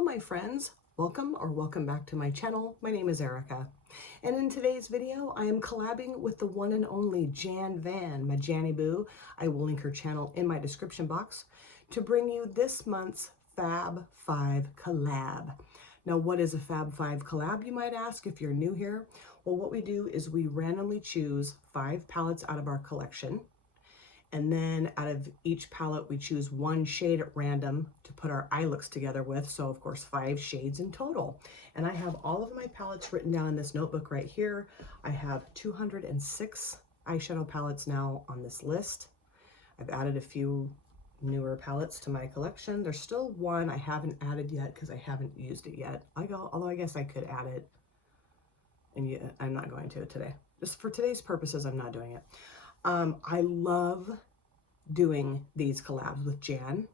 Hello my friends, welcome back to my channel. My name is Erica, and in today's video I am collabing with the one and only Jan Van, my Janny Boo. I will link her channel in my description box to bring you this month's Fab Five collab. Now what is a Fab Five collab, you might ask if you're new here? Well, what we do is we randomly choose 5 palettes out of our collection. And then out of each palette, we choose one shade at random to put our eye looks together with. So of course, 5 shades in total. And I have all of my palettes written down in this notebook right here. I have 206 eyeshadow palettes now on this list. I've added a few newer palettes to my collection. There's still one I haven't added yet because I haven't used it yet. Although I guess I could add it, and I'm not going to today. Just for today's purposes, I'm not doing it. I love doing these collabs with Jan.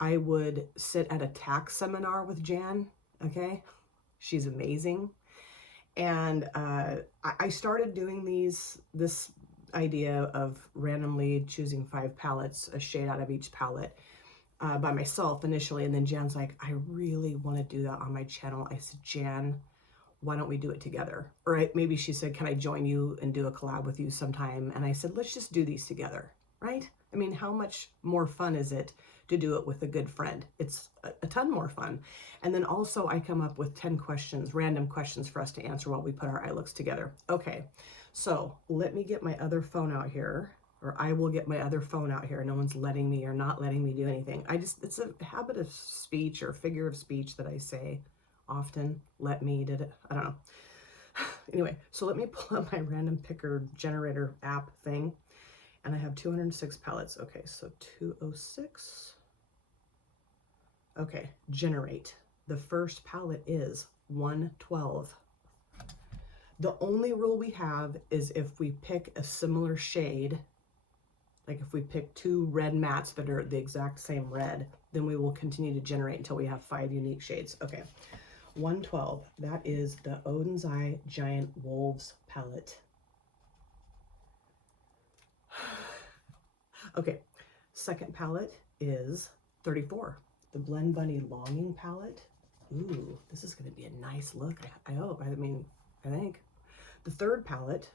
I would sit at a tax seminar with Jan, okay? She's amazing. And I started doing this idea of randomly choosing 5 palettes, a shade out of each palette, by myself initially. And then Jan's like, I really want to do that on my channel. I said, Jan, why don't we do it together? Or maybe she said, can I join you and do a collab with you sometime? And I said, let's just do these together, right? I mean, how much more fun is it to do it with a good friend? It's a ton more fun. And then also I come up with 10 questions, random questions for us to answer while we put our eye looks together. Okay, so let me get my other phone out here, or I will get my other phone out here. No one's letting me or not letting me do anything. It's a habit of speech or figure of speech that I say often. I don't know. Anyway, so let me pull up my random picker generator app thing, and I have 206 palettes. Okay, so 206. Okay, generate. The first palette is 112. The only rule we have is if we pick a similar shade, like if we pick 2 red mattes that are the exact same red, then we will continue to generate until we have 5 unique shades. Okay. 112, that is the Odin's Eye Giant Wolves palette. Okay, second palette is 34, the Blend Bunny Longing palette. Ooh, this is going to be a nice look, I hope. I think. The third palette,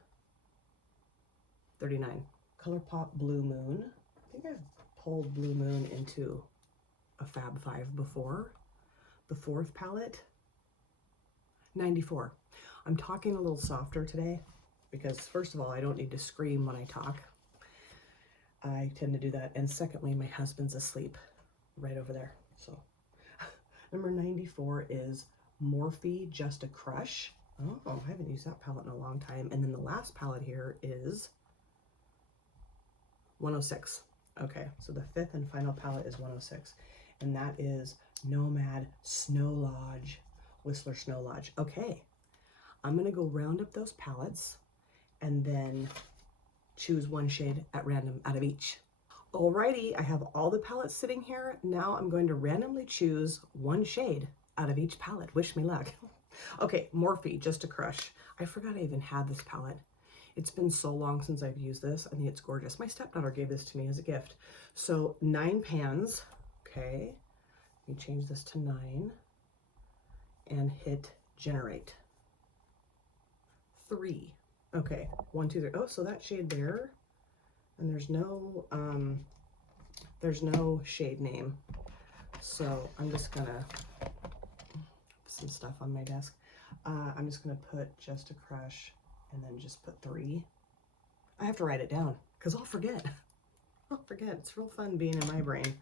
39, ColourPop Blue Moon. I think I've pulled Blue Moon into a Fab Five before. The fourth palette, 94. I'm talking a little softer today because first of all, I don't need to scream when I talk. I tend to do that. And secondly, my husband's asleep right over there. So number 94 is Morphe Just a Crush. Oh, I haven't used that palette in a long time. And then the last palette here is 106. Okay, so the 5th and final palette is 106. And that is Nomad Snow Lodge. Whistler Snow Lodge. Okay, I'm going to go round up those palettes and then choose one shade at random out of each. Alrighty, I have all the palettes sitting here. Now I'm going to randomly choose one shade out of each palette. Wish me luck. Okay, Morphe Just a Crush. I forgot I even had this palette. It's been so long since I've used this. I think it's gorgeous. My stepdaughter gave this to me as a gift. So 9 pans. Okay, let me change this to 9. And hit generate. 3. Okay, 1, 2, 3. Oh, so that shade there, and there's no shade name. So I'm just gonna put some stuff on my desk. I'm just gonna put Just a Crush and then just put 3. I have to write it down because I'll forget. I'll forget. It's real fun being in my brain.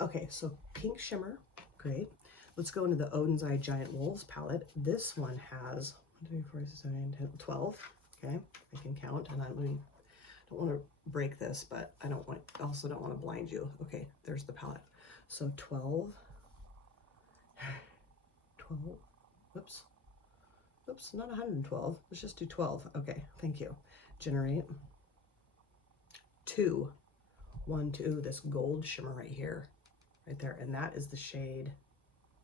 Okay, so pink shimmer, great. Let's go into the Odin's Eye Giant Wolves palette. This one has 1, 2, 3, 4, 5, 6, 7, 8, 10, 12. Okay, I can count, and I don't want to break this, but I also don't want to blind you. Okay, there's the palette. So 12, 12. Whoops, not 112. Let's just do 12. Okay, thank you. Generate. 2, 1, 2. This gold shimmer right here, right there, and that is the shade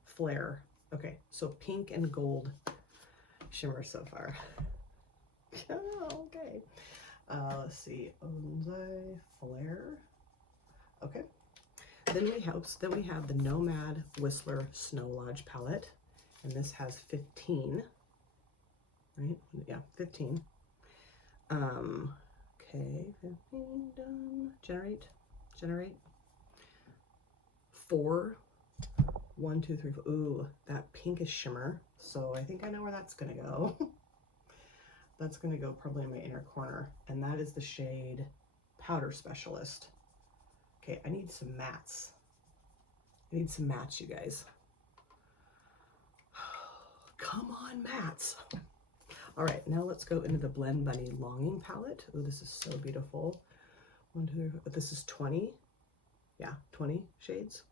Flare. Okay, so pink and gold shimmer so far. Oh, okay. Let's see. Odin's Eye Flare. Okay. Then we have the Nomad Whistler Snow Lodge palette, and this has 15, right? Yeah, 15. Okay, 15 done. Generate. 4. 1, 2, 3, 4. Ooh, that pinkish shimmer. So I think I know where that's gonna go. That's gonna go probably in my inner corner, and that is the shade Powder Specialist. Okay, I need some mattes. You guys. Come on, mattes. All right, now let's go into the Blend Bunny Longing palette. Oh, this is so beautiful. 1, 2, 3, 4. This is 20. Yeah, 20 shades.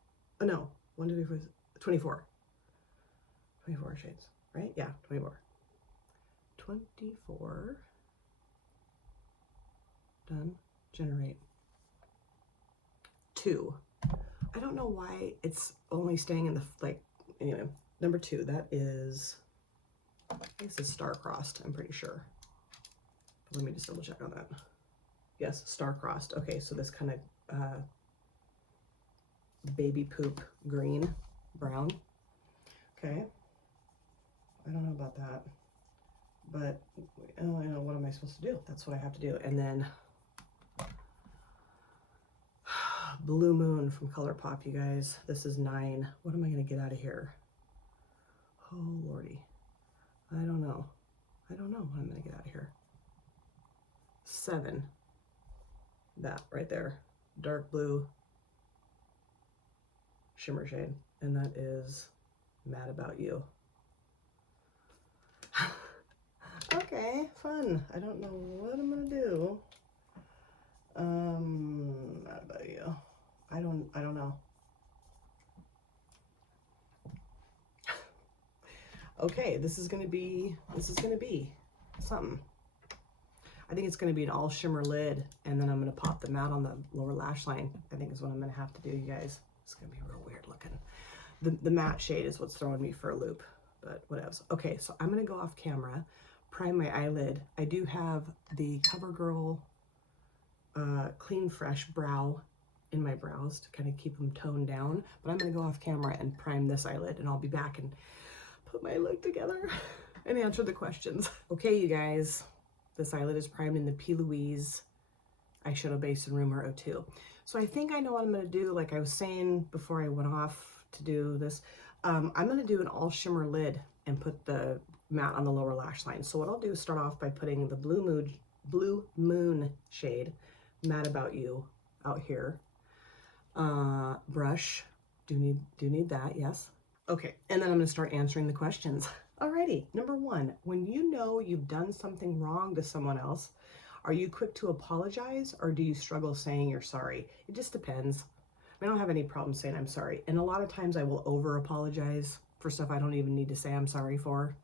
Oh no, 1, 2, 3, 4, 24. 24 shades, right? Yeah, 24. 24. Done. Generate. 2. I don't know why it's only staying in the, like, anyway, number 2, that is, I think this is Star-Crossed, I'm pretty sure. Let me just double check on that. Yes, Star-Crossed. Okay, so this kind of baby poop green, brown. Okay. I don't know about that, but oh, you know, what am I supposed to do? That's what I have to do. And then Blue Moon from ColourPop, you guys. This is 9. What am I going to get out of here? Oh, Lordy. I don't know. I don't know what I'm going to get out of here. 7. That right there. Dark blue shimmer shade. And that is Mad About You. Okay, fun. I don't know what I'm going to do. Mad About You. I don't know. Okay, this is gonna be something. I think it's gonna be an all shimmer lid, and then I'm gonna pop the matte on the lower lash line. I think is what I'm gonna have to do, you guys. It's gonna be real weird looking. The matte shade is what's throwing me for a loop, but whatevs. Okay, so I'm gonna go off camera, prime my eyelid. I do have the CoverGirl Clean Fresh Brow in my brows to kind of keep them toned down, but I'm gonna go off camera and prime this eyelid, and I'll be back and put my look together and answer the questions. Okay, you guys, this eyelid is primed in the P. Louise Eyeshadow Base in Room 02. So I think I know what I'm gonna do. Like I was saying before I went off to do this, I'm gonna do an all shimmer lid and put the matte on the lower lash line. So what I'll do is start off by putting the Blue Moon shade, Mad About You, out here. Brush, do need that, yes. Okay, and then I'm gonna start answering the questions. Alrighty, number 1, when you know you've done something wrong to someone else, are you quick to apologize, or do you struggle saying you're sorry? It just depends. I don't have any problem saying I'm sorry, and a lot of times I will over apologize for stuff I don't even need to say I'm sorry for.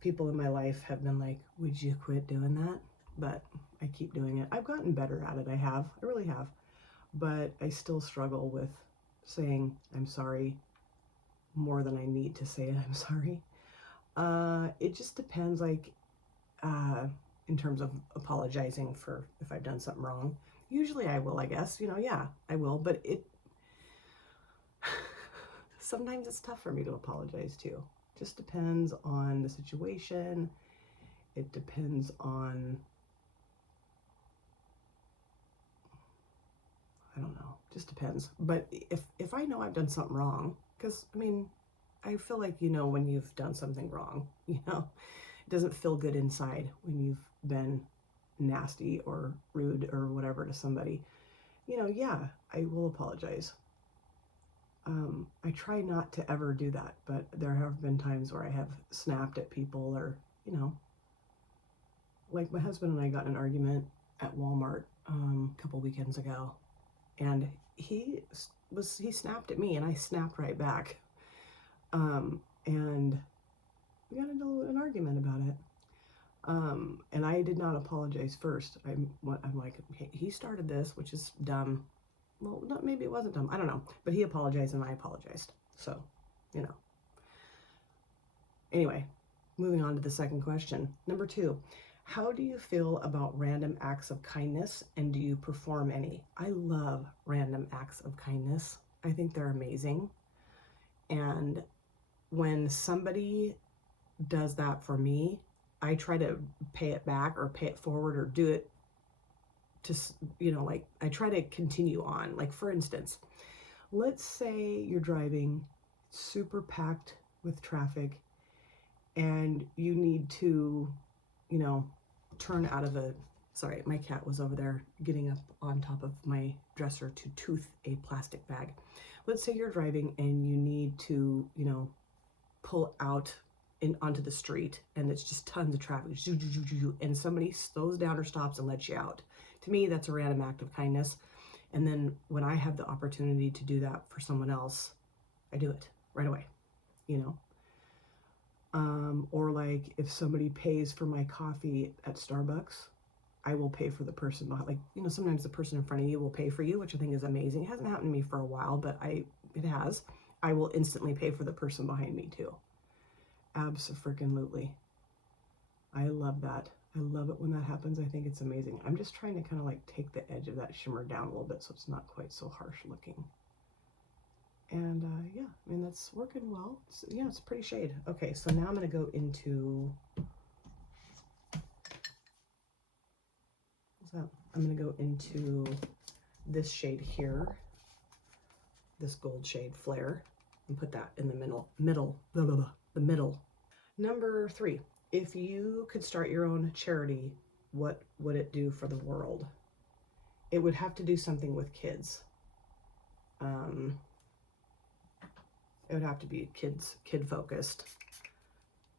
People in my life have been like, would you quit doing that? But I keep doing it. I've gotten better at it, I really have. But I still struggle with saying I'm sorry more than I need to say it I'm sorry. It just depends, like, in terms of apologizing for if I've done something wrong. Usually I will, I guess, you know, yeah, I will, but sometimes it's tough for me to apologize too. Just depends on the situation. It depends on, I don't know, just depends. But if I know I've done something wrong, because I mean, I feel like, you know, when you've done something wrong, you know, it doesn't feel good inside when you've been nasty or rude or whatever to somebody, you know, yeah, I will apologize. I try not to ever do that, but there have been times where I have snapped at people, or, you know, like my husband and I got in an argument at Walmart a couple weekends ago, and he snapped at me and I snapped right back. And we got into an argument about it. And I did not apologize first. I'm like, hey, he started this, which is dumb. Well, not, maybe it wasn't dumb. I don't know. But he apologized and I apologized. So, you know. Anyway, moving on to the second question. Number 2, How do you feel about random acts of kindness, and do you perform any? I love random acts of kindness. I think they're amazing. And when somebody does that for me, I try to pay it back or pay it forward or do it to, you know, like I try to continue on. Like for instance, let's say you're driving super packed with traffic and you need to, you know, turn out of a, sorry, my cat was over there getting up on top of my dresser to tooth a plastic bag. Let's say you're driving and you need to, you know, pull out onto the street and it's just tons of traffic and somebody slows down or stops and lets you out. To me, that's a random act of kindness. And then when I have the opportunity to do that for someone else, I do it right away, you know. Or like if somebody pays for my coffee at Starbucks, I will pay for the person behind. Like, you know, sometimes the person in front of you will pay for you, which I think is amazing. It hasn't happened to me for a while, but it has. I will instantly pay for the person behind me too. Abso-freaking-lutely. I love that. I love it when that happens. I think it's amazing. I'm just trying to kind of like take the edge of that shimmer down a little bit so it's not quite so harsh looking. And yeah, I mean, that's working well. Yeah, it's a pretty shade. Okay, so now I'm going to go into, what's that? I'm going to go into this shade here, this gold shade Flare, and put that in the the middle. Number 3, if you could start your own charity, what would it do for the world? It would have to do something with kids. It would have to be kid focused,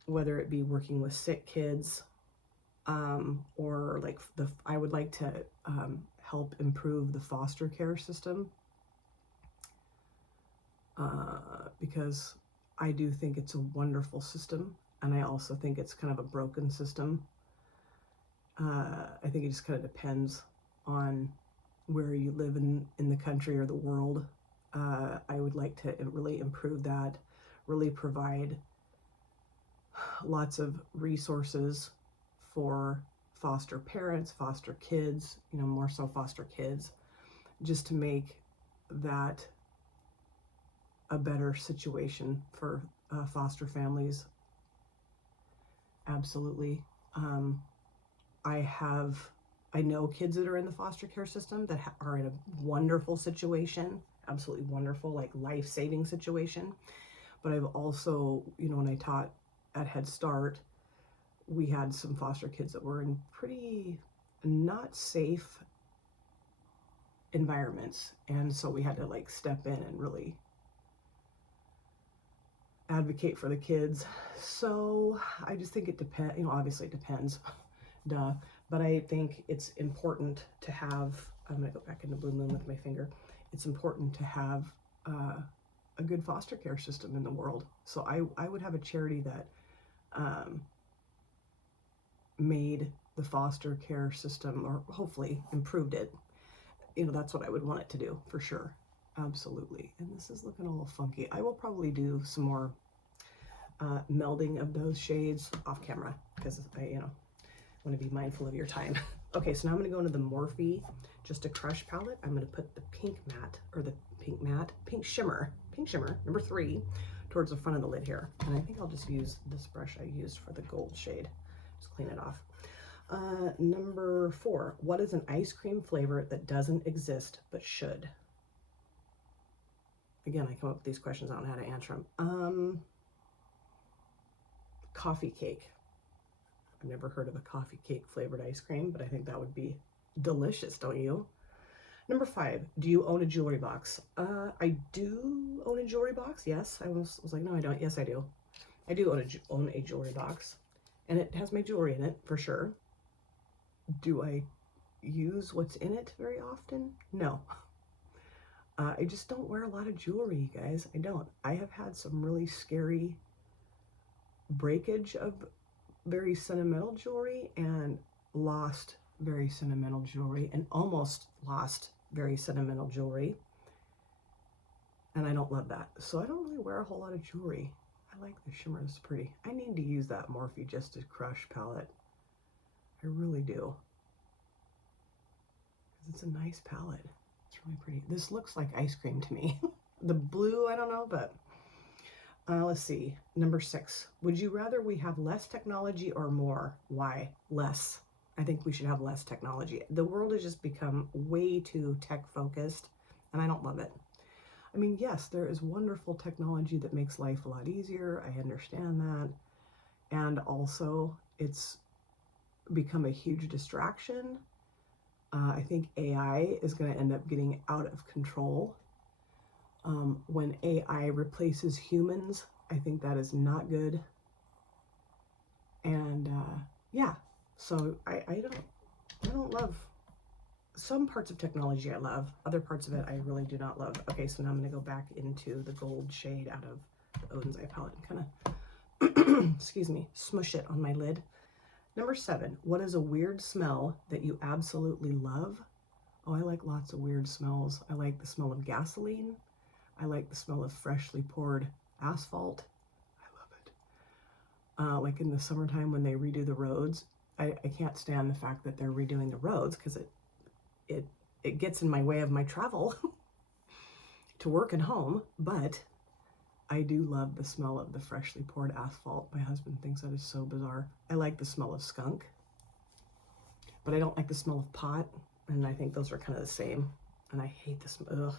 whether it be working with sick kids, or like I would like to help improve the foster care system, because I do think it's a wonderful system, and I also think it's kind of a broken system. I think it just kind of depends on where you live in the country or the world. I would like to really improve that, really provide lots of resources for foster parents, foster kids, you know, more so foster kids, just to make that a better situation for foster families. Absolutely. I know kids that are in the foster care system that are in a wonderful situation, absolutely wonderful, like life-saving situation. But I've also, you know, when I taught at Head Start, we had some foster kids that were in pretty not safe environments. And so we had to like step in and really advocate for the kids. So I just think it depends, you know, obviously it depends, duh. But I think it's important to have, I'm gonna go back into Blue Moon with my finger. It's important to have a good foster care system in the world. So I would have a charity that made the foster care system, or hopefully improved it. You know, that's what I would want it to do for sure. Absolutely. And this is looking a little funky. I will probably do some more melding of those shades off camera, because I, you know, want to be mindful of your time. Okay, so now I'm going to go into the Morphe Just a Crush palette. I'm going to put the pink shimmer, number 3, towards the front of the lid here. And I think I'll just use this brush I used for the gold shade. Just clean it off. Number 4, what is an ice cream flavor that doesn't exist but should? Again, I come up with these questions, I don't know how to answer them. Coffee cake. I've never heard of a coffee cake flavored ice cream, but I think that would be delicious, don't you? Number 5, do you own a jewelry box? I do own a jewelry box, yes. I was like, no, I don't. Yes, I do. I do own a jewelry box, and it has my jewelry in it, for sure. Do I use what's in it very often? No. I just don't wear a lot of jewelry, you guys. I don't. I have had some really scary breakage of very sentimental jewelry, and lost very sentimental jewelry, and almost lost very sentimental jewelry, and I don't love that. So I don't really wear a whole lot of jewelry. I like the shimmer, it's pretty. I need to use that Morphe Just a Crush palette. I really do. It's a nice palette. It's really pretty. This looks like ice cream to me. The blue, I don't know, but let's see. Number 6. Would you rather we have less technology or more? Why? Less. I think we should have less technology. The world has just become way too tech focused, and I don't love it. I mean, yes, there is wonderful technology that makes life a lot easier. I understand that. And also, it's become a huge distraction. I think AI is going to end up getting out of control. When AI replaces humans, I think that is not good. And yeah, so I don't love some parts of technology. I love other parts of it I really do not love. Okay, so now I'm going to go back into the gold shade out of the Oden's Eye palette and kind of excuse me, smush it on my lid. Number 7, what is a weird smell that you absolutely love? Oh, I like lots of weird smells. I like the smell of gasoline. I like the smell of freshly poured asphalt. I love it. Like in the summertime when they redo the roads, I can't stand the fact that they're redoing the roads because it gets in my way of my travel to work and home, but I do love the smell of the freshly poured asphalt. My husband thinks that is so bizarre. I like the smell of skunk, but I don't like the smell of pot, and I think those are kind of the same. And I hate the smell. Ugh.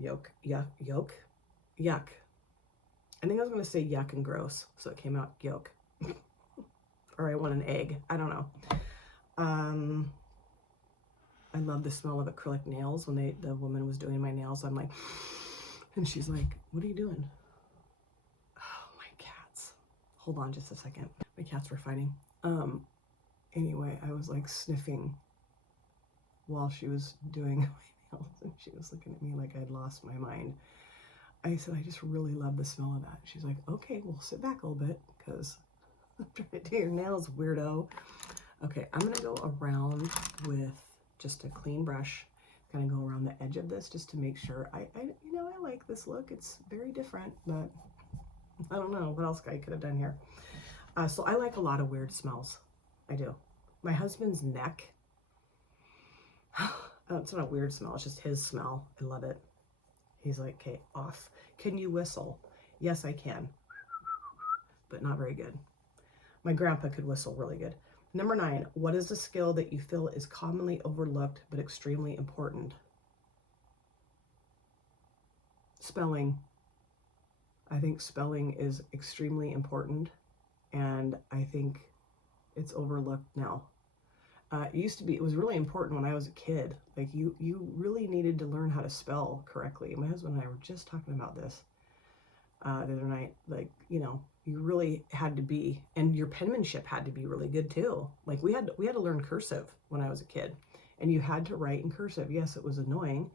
Yuck. Yuck. I think I was going to say yuck and gross, so it came out yolk. Or I want an egg. I don't know. I love the smell of acrylic nails. When the woman was doing my nails, I'm like, and she's like, what are you doing? Oh, my cats. Hold on just a second. My cats were fighting. Anyway, I was like sniffing while she was doing my nails, and she was looking at me like I'd lost my mind. I said, I just really love the smell of that. She's like, okay, well, sit back a little bit because I'm trying to do your nails, weirdo. Okay, I'm gonna go around with just a clean brush, kind of go around the edge of this just to make sure I like this look. It's very different, but I don't know what else I could have done here. So I like a lot of weird smells. I do. My husband's neck. It's not a weird smell. It's just his smell. I love it. He's like, okay, off. Can you whistle? Yes, I can, but not very good. My grandpa could whistle really good. Number 9, what is a skill that you feel is commonly overlooked but extremely important? Spelling. I think spelling is extremely important, and I think it's overlooked now. It was really important when I was a kid. Like you really needed to learn how to spell correctly. My husband and I were just talking about this the other night. Like, you really had to be, and your penmanship had to be really good too. Like we had to learn cursive when I was a kid, and you had to write in cursive. Yes, it was annoying,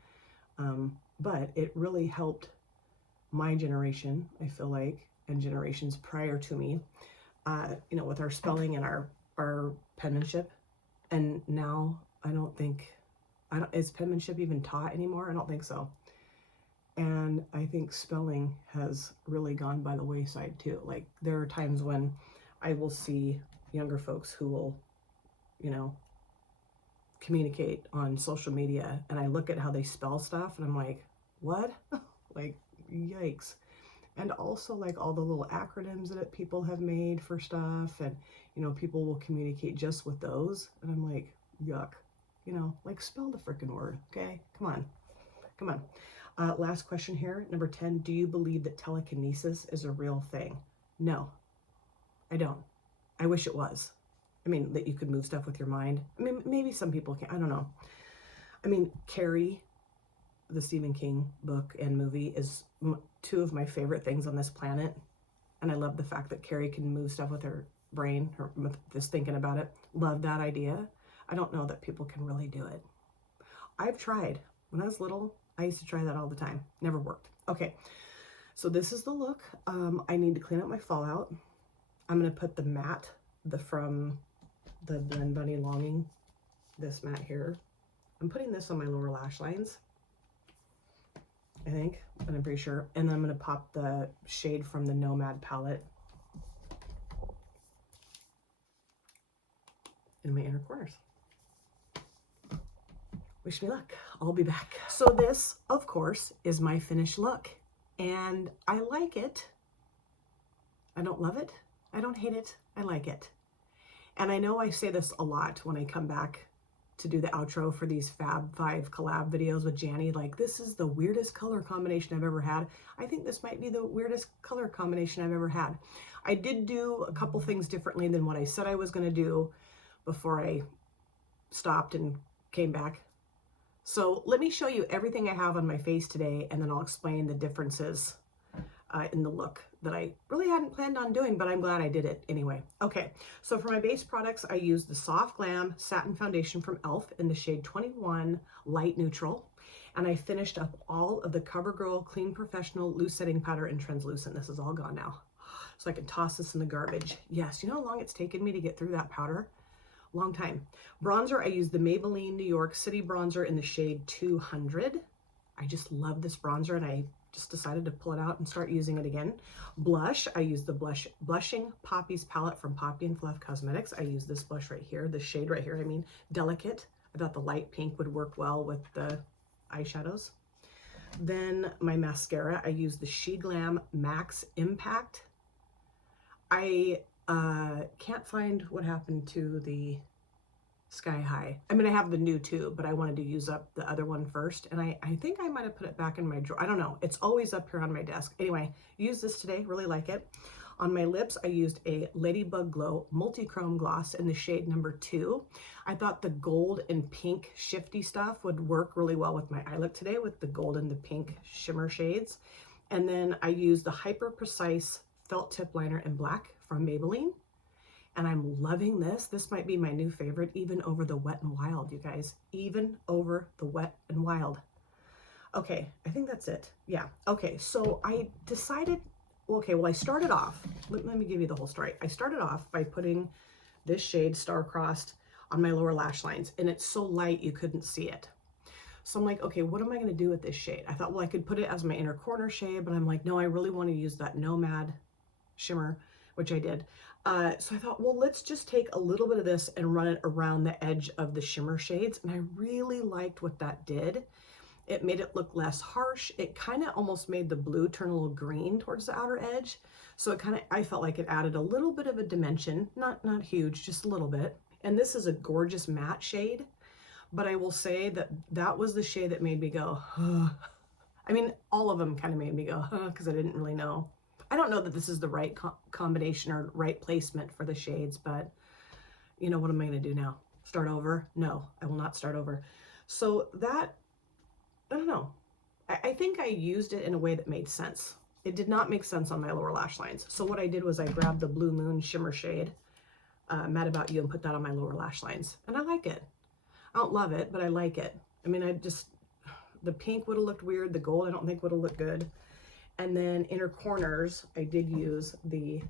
but it really helped my generation, I feel like, and generations prior to me, with our spelling and our penmanship. And now is penmanship even taught anymore? I don't think so. And I think spelling has really gone by the wayside too. Like there are times when I will see younger folks who will, communicate on social media, and I look at how they spell stuff and I'm like, what? Like, yikes. And also like all the little acronyms that people have made for stuff, and people will communicate just with those, and I'm like, yuck. Like spell the frickin' word, okay? Come on. Last question here, number 10. Do you believe that telekinesis is a real thing? No, I don't. I wish it was. I mean, that you could move stuff with your mind. I mean, maybe some people can. I don't know. I mean, Carrie, the Stephen King book and movie, is 2 of my favorite things on this planet. And I love the fact that Carrie can move stuff with her brain, or just thinking about it. Love that idea. I don't know that people can really do it. I've tried. When I was little, I used to try that all the time. Never worked. Okay, so this is the look. I need to clean up my fallout. I'm going to put the matte from the Blend Bunny Longing, this matte here. I'm putting this on my lower lash lines, I think, and I'm pretty sure. And then I'm going to pop the shade from the Nomad palette. in my inner corners. Wish me luck. I'll be back. So this, of course, is my finished look. And I like it. I don't love it. I don't hate it. I like it. And I know I say this a lot when I come back to do the outro for these Fab Five collab videos with Janny. Like, this is the weirdest color combination I've ever had. I think this might be the weirdest color combination I've ever had. I did do a couple things differently than what I said I was going to do before I stopped and came back. So let me show you everything I have on my face today, and then I'll explain the differences in the look that I really hadn't planned on doing, but I'm glad I did it anyway. Okay, so for my base products, I use the Soft Glam Satin Foundation from e.l.f. in the shade 21 Light Neutral. And I finished up all of the CoverGirl Clean Professional Loose Setting Powder in Translucent. This is all gone now. So I can toss this in the garbage. Yes, you know how long it's taken me to get through that powder? Long time. Bronzer, I use the Maybelline New York City bronzer in the shade 200. I just love this bronzer, and I just decided to pull it out and start using it again. Blush, I use the Blushing Poppies palette from Poppy and Fluff Cosmetics. I use this blush right here, the shade right here, I mean, Delicate. I thought the light pink would work well with the eyeshadows. Then my mascara, I use the She Glam Max Impact. I can't find what happened to the Sky High. I mean, I have the new tube, but I wanted to use up the other one first. And I think I might have put it back in my drawer. I don't know. It's always up here on my desk. Anyway, use this today. Really like it. On my lips, I used a Ladybug Glow Multi-Chrome Gloss in the shade number 2. I thought the gold and pink shifty stuff would work really well with my eye look today with the gold and the pink shimmer shades. And then I used the Hyper Precise Felt Tip Liner in black from Maybelline. And I'm loving this. This might be my new favorite, even over the Wet n Wild, you guys. Even over the Wet n Wild. Okay, I think that's it. Yeah, okay, so I decided, okay, well, I started off, let me give you the whole story. I started off by putting this shade, Star-Crossed, on my lower lash lines, and it's so light you couldn't see it. So I'm like, okay, what am I gonna do with this shade? I thought, well, I could put it as my inner corner shade, but I'm like, no, I really wanna use that Nomad shimmer, which I did. So I thought, well, let's just take a little bit of this and run it around the edge of the shimmer shades. And I really liked what that did. It made it look less harsh. It kind of almost made the blue turn a little green towards the outer edge. So it kind of, I felt like it added a little bit of a dimension, not huge, just a little bit. And this is a gorgeous matte shade, but I will say that that was the shade that made me go, huh. I mean, all of them kind of made me go, huh, because I didn't really know. I don't know that this is the right combination or right placement for the shades, but you know, what am I going to do now? Start over? No, I will not start over. So that, I don't know. I think I used it in a way that made sense. It did not make sense on my lower lash lines. So what I did was I grabbed the Blue Moon shimmer shade, Mad About You, and put that on my lower lash lines. And I like it. I don't love it, but I like it. I mean, the pink would have looked weird. The gold I don't think would have looked good. And then inner corners, I did use the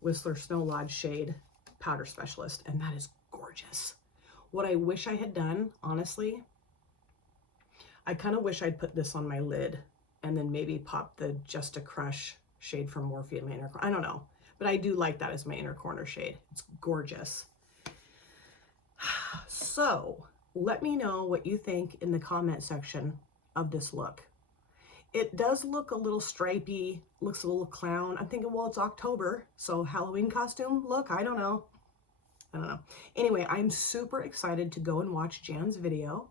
Whistler Snow Lodge shade Powder Specialist, and that is gorgeous. What I wish I had done, honestly, I kind of wish I'd put this on my lid and then maybe pop the Just a Crush shade from Morphe in my inner corner. I don't know, but I do like that as my inner corner shade. It's gorgeous. So let me know what you think in the comment section of this look. It does look a little stripey, looks a little clown. I'm thinking, well, it's October, so Halloween costume look, I don't know. Anyway, I'm super excited to go and watch Jan's video.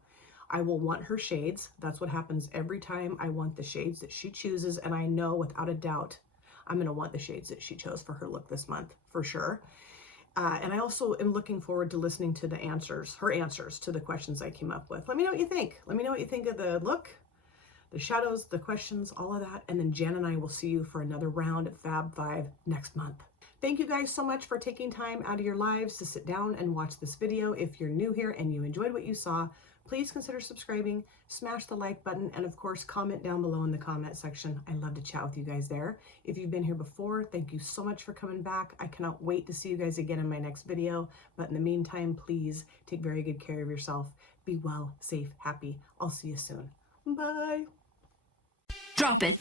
I will want her shades. That's what happens every time I want the shades that she chooses, and I know without a doubt I'm gonna want the shades that she chose for her look this month, for sure. And I also am looking forward to listening to her answers to the questions I came up with. Let me know what you think. Let me know what you think of the look, the shadows, the questions, all of that. And then Jan and I will see you for another round at Fab Five next month. Thank you guys so much for taking time out of your lives to sit down and watch this video. If you're new here and you enjoyed what you saw, please consider subscribing, smash the like button, and of course, comment down below in the comment section. I love to chat with you guys there. If you've been here before, thank you so much for coming back. I cannot wait to see you guys again in my next video. But in the meantime, please take very good care of yourself. Be well, safe, happy. I'll see you soon. Bye. Drop it.